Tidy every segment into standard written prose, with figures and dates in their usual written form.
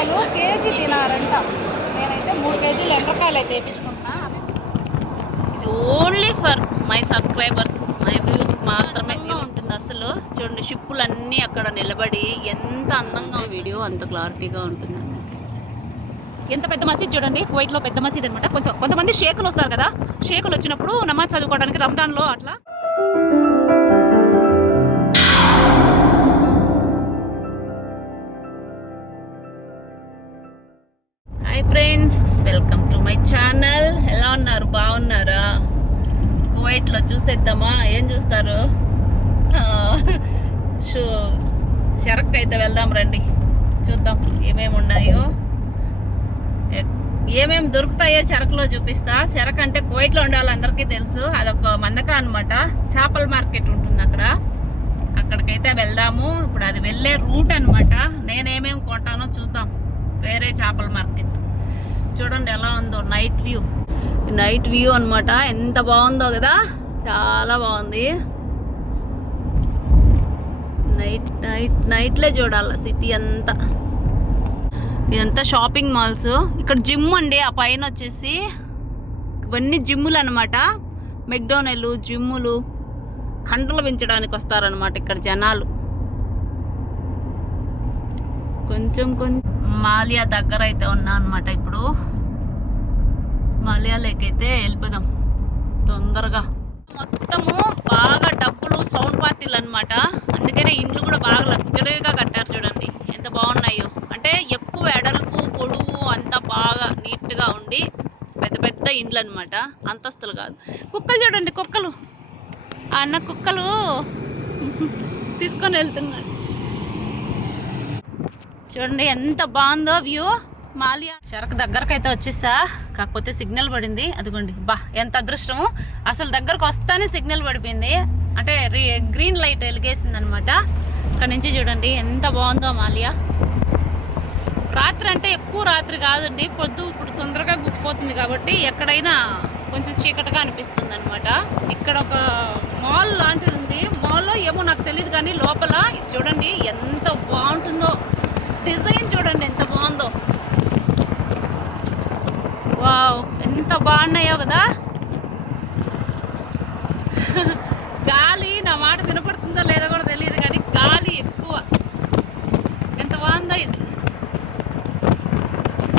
ఎండ్రకాయలు కేజీ తినారంట. నేనైతే 3 కేజీలు ఎండ్రకాయలు అయితే వేయించుకుంటున్నా. ఇది only for my subscribers, my views మాత్రమే ఉంటుంది. అసలు చూడండి, షిప్పులు అన్నీ అక్కడ నిలబడి ఎంత అందంగా వీడియో అంత క్లారిటీగా ఉంటుంది. ఎంత పెద్ద మసీద్ చూడండి, కువైట్లో పెద్ద మసీద్ అనమాట. కొంతమంది షేకులు వస్తారు కదా, షేకులు వచ్చినప్పుడు నమాజ్ చదువుకోవడానికి రంజాన్లో అట్లా. Hi friends, welcome to my channel. ఎలా ఉన్నారు? బాగున్నారా? కువైట్లో చూసేద్దామా? ఏం చూస్తారు? షరక్ అయితే వెళ్దాం రండి, చూద్దాం ఏమేమి ఉన్నాయో, ఏమేమి దొరుకుతాయో షరక్లో చూపిస్తా. షరక్ అంటే కువైట్లో ఉండే వాళ్ళందరికీ తెలుసు, అదొక మందక అనమాట. చేపల మార్కెట్ ఉంటుంది అక్కడ, అక్కడికైతే వెళ్దాము. ఇప్పుడు అది వెళ్ళే రూట్ అనమాట. నేనేమేమి కొంటానో చూద్దాం. వేరే చేపల మార్కెట్ చూడండి ఎలా ఉందో. నైట్ వ్యూ అనమాట. ఎంత బాగుందో కదా, చాలా బాగుంది. నైట్లే చూడాలి సిటీ అంతా. ఇదంతా షాపింగ్ మాల్స్. ఇక్కడ జిమ్ అండి, ఆ పైన వచ్చేసి ఇవన్నీ జిమ్ములు అనమాట. మెక్డోనెల్ జిమ్ములు, కండలు పెంచడానికి వస్తారనమాట ఇక్కడ జనాలు. కొంచెం మాలియా దగ్గర అయితే ఉన్నా అనమాట. ఇప్పుడు మాలియాలోకైతే వెళ్ళిపోదాం తొందరగా. మొత్తము బాగా డబ్బులు సౌండ్ పార్టీలు అనమాట. అందుకనే ఇండ్లు కూడా బాగా లగ్జరీగా కట్టారు. చూడండి ఎంత బాగున్నాయో. అంటే ఎక్కువ ఎడల్పు పొడవు అంతా బాగా నీట్గా ఉండి పెద్ద పెద్ద ఇండ్లు అనమాట, అంతస్తులు కాదు. కుక్కలు చూడండి, కుక్కలు. అన్న కుక్కలు తీసుకొని వెళ్తున్నాడు. చూడండి ఎంత బాగుందో వ్యూ. మాలియా షరక్ దగ్గరకు అయితే వచ్చేసా, కాకపోతే సిగ్నల్ పడింది. అదిగోండి, బా ఎంత అదృష్టం. అసలు దగ్గరకు వస్తానే సిగ్నల్ పడిపోయింది, అంటే గ్రీన్ లైట్ వెలిగేసింది అనమాట. ఇక్కడ నుంచి చూడండి ఎంత బాగుందో మాలియా. రాత్రి అంటే ఎక్కువ రాత్రి కాదండి, పొద్దు ఇప్పుడు తొందరగా గుర్తుపోతుంది కాబట్టి ఎక్కడైనా కొంచెం చీకటిగా అనిపిస్తుంది అనమాట. ఇక్కడ ఒక మాల్ లాంటిది ఉంది. మాల్లో ఏమో నాకు తెలియదు కానీ లోపల చూడండి ఎంత బాగుంటుందో. డిజైన్ చూడండి ఎంత బాగుందో. వావ్, ఎంత బాగున్నాయో కదా. గాలి, నా మాట వినపడుతుందో లేదో కూడా తెలియదు కానీ గాలి ఎక్కువ. ఎంత బాగుందో ఇది,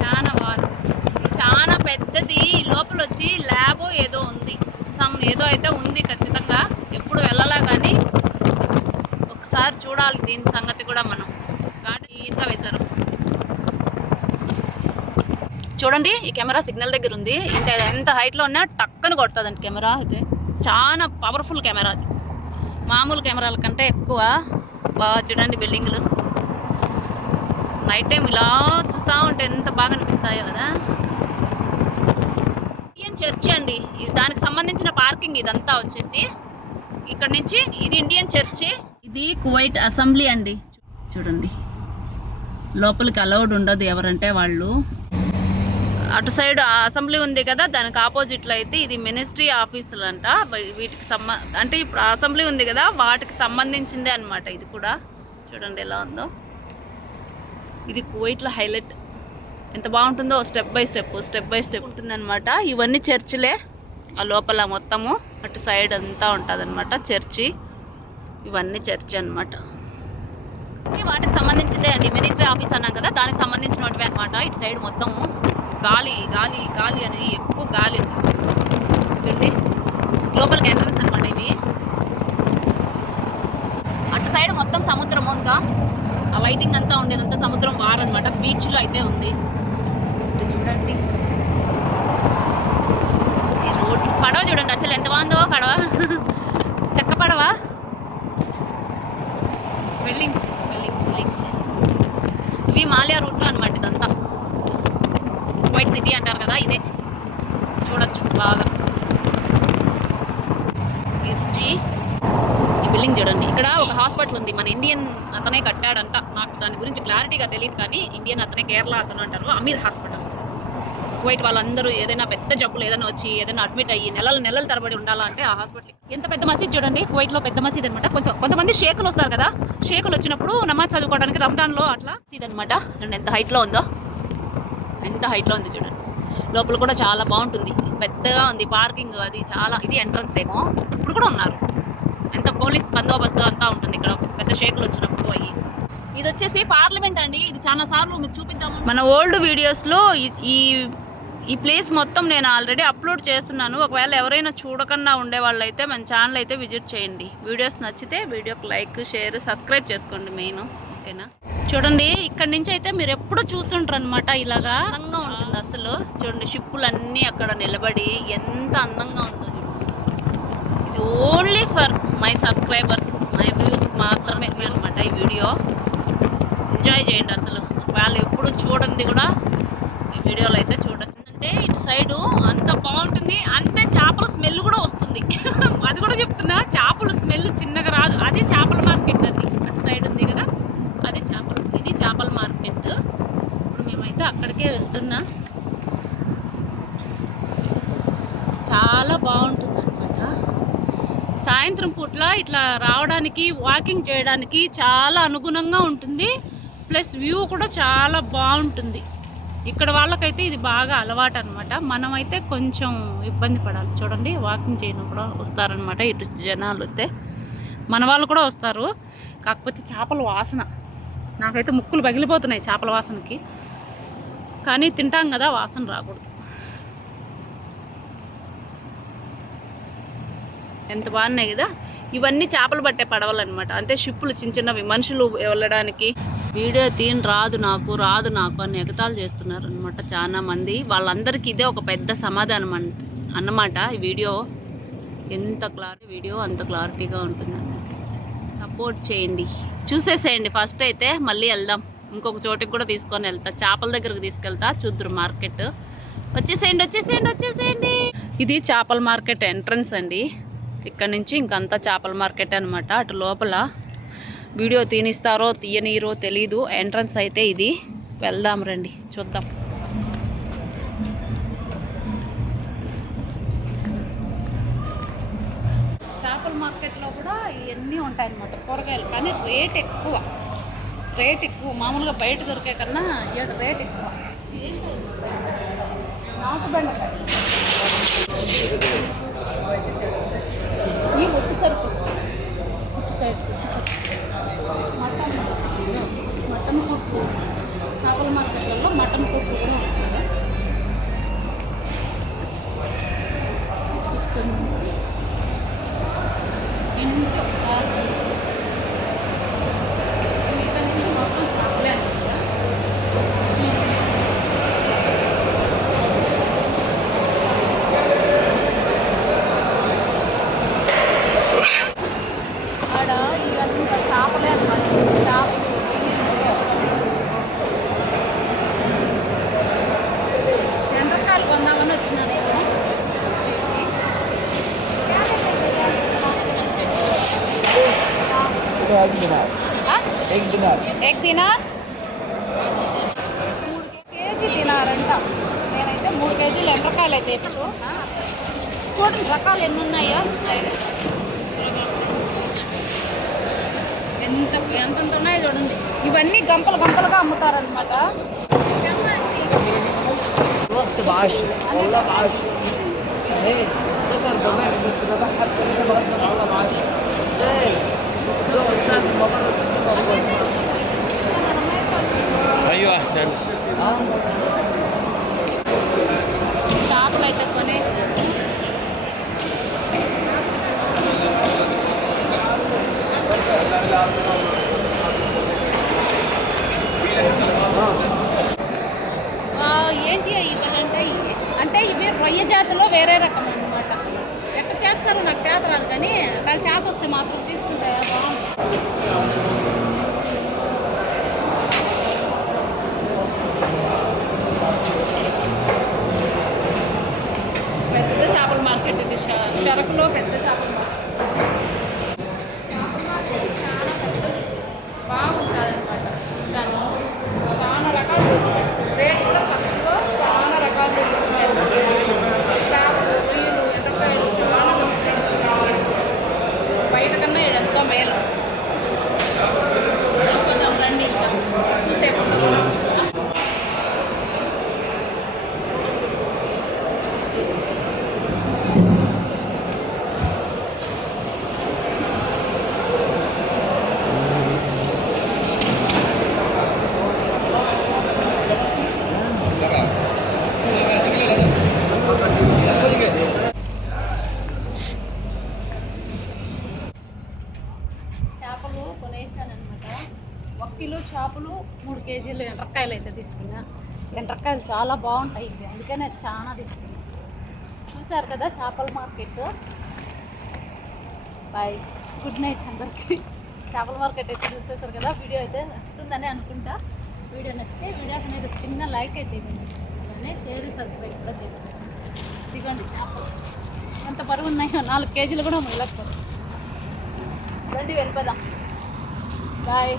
చాలా బాగుంది. ఇది చాలా పెద్దది. లోపల వచ్చి ల్యాబ్ ఏదో ఉంది, ఏదో అయితే ఉంది ఖచ్చితంగా. ఎప్పుడు వెళ్ళాలా కానీ ఒకసారి చూడాలి దీని సంగతి కూడా మనం. క్లీన్గా వేశారు చూడండి. ఈ కెమెరా సిగ్నల్ దగ్గర ఉంది. ఎంత హైట్లో ఉన్నా టక్కన కొడుతుందండి కెమెరా. అయితే చాలా పవర్ఫుల్ కెమెరా అది, మామూలు కెమెరాల కంటే ఎక్కువ. బాగా చూడండి బిల్డింగ్లు. నైట్ టైం ఇలా చూస్తూ ఉంటే ఎంత బాగా అనిపిస్తాయో కదా. ఇండియన్ చర్చ్ అండి, దానికి సంబంధించిన పార్కింగ్ ఇదంతా వచ్చేసి. ఇక్కడ నుంచి ఇది ఇండియన్ చర్చి. ఇది కువైట్ అసెంబ్లీ అండి. చూడండి లోపలికి అలౌడ్ ఉండదు ఎవరంటే వాళ్ళు. అటు సైడ్ అసెంబ్లీ ఉంది కదా, దానికి ఆపోజిట్లో అయితే ఇది మినిస్ట్రీ ఆఫీసులు అంట. వీటికి అంటే ఇప్పుడు అసెంబ్లీ ఉంది కదా, వాటికి సంబంధించిందే అనమాట ఇది కూడా. చూడండి ఎలా ఉందో. ఇది కువైట్లో హైలైట్. ఎంత బాగుంటుందో. స్టెప్ బై స్టెప్ ఉంటుందన్నమాట. ఇవన్నీ చర్చిలే ఆ లోపల మొత్తము. అటు సైడ్ అంతా ఉంటుంది అనమాట చర్చి. ఇవన్నీ చర్చి అనమాట. వాటికి సంబంధించిందే అండి. మినిస్ట్రీ ఆఫీస్ అన్నాం కదా, దానికి సంబంధించినవి అనమాట. ఇటు సైడ్ మొత్తము గాలి గాలి గాలి అనేది ఎక్కువ గాలి ఉంది. చూడండి లోపలికి ఎంట్రన్స్ అనమాట ఇవి. అటు సైడ్ మొత్తం సముద్రము. ఇంకా ఆ లైటింగ్ అంతా ఉండేదంతా సముద్రం వార్ అనమాట. బీచ్లో అయితే ఉంది. చూడండి ఈ రోడ్. పడవ చూడండి అసలు ఎంత బాగుందో. పడవ చెక్క పడవ. బిల్డింగ్స్ ఇవి మాలియా రూట్లో అనమాట. ఇదంతా కువైట్ సిటీ అంటారు కదా, ఇదే చూడొచ్చు బాగా. ఈ బిల్డింగ్ చూడండి. ఇక్కడ ఒక హాస్పిటల్ ఉంది, మన ఇండియన్ అతనే కట్టాడంట. నాకు దాని గురించి క్లారిటీగా తెలియదు కానీ ఇండియన్ అతనే, కేరళ అతను అంటారు. అమీర్ హాస్పిటల్. కువైట్ వాళ్ళందరూ ఏదైనా పెద్ద జబ్బులు ఏదైనా వచ్చి ఏదైనా అడ్మిట్ అయ్యి నెలల తరబడి ఉండాలంటే ఆ హాస్పిటల్. ఎంత పెద్ద మసీద్ చూడండి, కువైట్లో పెద్ద మసీద్ అనమాట. కొంతమంది షేకులు వస్తారు కదా, షేకులు వచ్చినప్పుడు నమాజ్ చదువుకోవడానికి రంజాన్లో అట్లా ఇదనమాట. ఎంత హైట్లో ఉందో, ఎంత హైట్లో ఉంది చూడండి. లోపల కూడా చాలా బాగుంటుంది, పెద్దగా ఉంది పార్కింగ్. అది చాలా, ఇది ఎంట్రన్స్ ఏమో, ఇప్పుడు కూడా ఉన్నారు. ఎంత పోలీస్ బందోబస్తు అంతా ఉంటుంది ఇక్కడ పెద్ద షేకులు వచ్చినప్పుడు. అయ్యి ఇది వచ్చేసి పార్లమెంట్ అండి. ఇది చాలా సార్లు మీకు చూపిద్దాము. మన ఓల్డ్ వీడియోస్లో ఈ ప్లేస్ మొత్తం నేను ఆల్రెడీ అప్లోడ్ చేస్తున్నాను. ఒకవేళ ఎవరైనా చూడకుండా ఉండే వాళ్ళైతే మన ఛానల్ అయితే విజిట్ చేయండి. వీడియోస్ నచ్చితే వీడియోకి లైక్, షేర్, సబ్స్క్రైబ్ చేసుకోండి మెయిన్. ఓకేనా? చూడండి, ఇక్కడ నుంచి అయితే మీరు ఎప్పుడు చూస్తుంటారు అనమాట. ఇలాగా అందంగా ఉంటుంది అసలు. చూడండి, షిప్పులన్నీ అక్కడ నిలబడి ఎంత అందంగా ఉందో. ఇది only for my subscribers, my views మాత్రమే అనమాట ఈ వీడియో. ఎంజాయ్ చేయండి అసలు. వాళ్ళు ఎప్పుడు చూడండి కూడా ఈ వీడియోలో అయితే చూడొచ్చు. అంటే ఇటు సైడు అంత బాగుంటుంది, అంతే చేపల స్మెల్ కూడా వస్తుంది. అది కూడా చెప్తున్నా, చేపల స్మెల్ చిన్నగా రాదు. అది చేపల మార్కెట్ అండి. అటు సైడ్ ఉంది కదా, అది చేపలు, ఇది చేపల మార్కెట్. ఇప్పుడు మేమైతే అక్కడికే వెళ్తున్నా. చాలా బాగుంటుంది అనమాట. సాయంత్రం పూట్ల ఇట్లా రావడానికి, వాకింగ్ చేయడానికి చాలా అనుగుణంగా ఉంటుంది. ప్లస్ వ్యూ కూడా చాలా బాగుంటుంది. ఇక్కడ వాళ్ళకైతే ఇది బాగా అలవాటు అనమాట. మనమైతే కొంచెం ఇబ్బంది పడాలి. చూడండి, వాకింగ్ చేయడం కూడా వస్తారనమాట ఇటు జనాలు. అయితే మన వాళ్ళు కూడా వస్తారు. కాకపోతే చేపల వాసన, నాకైతే ముక్కులు పగిలిపోతున్నాయి చేపల వాసనకి. కానీ తింటాం కదా, వాసన రాకూడదు. ఎంత బాగున్నాయి కదా. ఇవన్నీ చేపలు పట్టే పడవలు అనమాట. అంటే షిప్పులు చిన్న చిన్నవి, మనుషులు వెళ్ళడానికి. వీడియో తీని రాదు నాకు అని ఎగతాలు చేస్తున్నారు అనమాట చాలా మంది. వాళ్ళందరికీ ఇదే ఒక పెద్ద సమాధానం అన్నమాట. ఈ వీడియో ఎంత వీడియో అంత క్లారిటీగా ఉంటుంది. సపోర్ట్ చేయండి, చూసేసేయండి ఫస్ట్ అయితే. మళ్ళీ వెళ్దాం, ఇంకొక చోటికి కూడా తీసుకొని వెళ్తా. చేపల దగ్గరకు తీసుకెళ్తా, చూద్దరు మార్కెట్. వచ్చేసేయండి. ఇది చేపల మార్కెట్ ఎంట్రన్స్ అండి. ఇక్కడ నుంచి ఇంకంతా చేపల మార్కెట్ అనమాట. అటు లోపల వీడియో తీనిస్తారో తీయనీరో తెలీదు. ఎంట్రన్స్ అయితే ఇది. వెళ్దాం రండి, చూద్దాం. చేపల మార్కెట్లో కూడా ఇవన్నీ ఉంటాయన్నమాట, కూరగాయలు. కానీ రేట్ ఎక్కువ. మామూలుగా బయట దొరికే కన్నా ఇక్కడ రేట్ ఎక్కువ. నాటు బెండకాయ, ఈ ఒట్టు సరుకు, ఇటు సైడ్ మటన్ కుట్టు. చేపల మార్కెట్లలో మటన్ కుట్టు కూడా ఉంటుంది. ఇక్కడ నుంచి ఒకసారి ఇక్కడ నుంచి మొత్తం చేపలే అనమాట. ఆడ ఇవంతా చేపలే అనమాట. చేపలు ఎండ్రకాయలు కొందామని వచ్చినా నేను. ఎగ్ దినార్ 3 కేజీ తినారంట. నేనైతే 3 కేజీలు ఎండ్రకాయలు అయితే తెచ్చు. చూడండి రకాలు ఎన్ని ఉన్నాయో. ఎంతంత ఉన్నాయో చూడండి. ఇవన్నీ గంపలుగా అమ్ముతారనమాట. చేపలు అయితే కొనేసి ఏంటి అంటే ఇవి రొయ్య జాతిలో వేరే రకం అన్నమాట. ఎట్లా చేస్తారో నాకు చేత రాదు, కానీ వాళ్ళు చేత వస్తే మాత్రం తీసుకుంటే బాగుంటుంది. పెద్ద చేపల మార్కెట్ ఇది, షరకులో పెద్ద చేపల మార్కెట్. చేపల మార్కెట్ చాలా పెద్దది, బాగుంటుంది అనమాట. చాలా రకాలు రేట్ కూడా తక్కువ, చాలా రకాలు 3 కేజీలు ఎండ్రకాయలు అయితే తీసుకున్నా. ఎండ్రకాయలు చాలా బాగుంటాయి ఇవి, అందుకనే చాలా తీసుకున్నా. చూసారు కదా చేపల మార్కెట్. బాయ్, గుడ్ నైట్ అందరికీ. చేపల మార్కెట్ అయితే చూసేసారు కదా. వీడియో అయితే నచ్చుతుందని అనుకుంటా. వీడియో నచ్చితే వీడియోకి అనేది ఒక చిన్న లైక్ అయితే ఇవ్వండి. అలానే షేర్ సబ్స్క్రైబ్ కూడా చేసుకోండి. ఇదిగోండి చేపలు ఎంత బరువు ఉన్నాయో, 4 కేజీలు కూడా మొదలకపోతే. రండి వెళ్ళిపోదాం. బాయ్.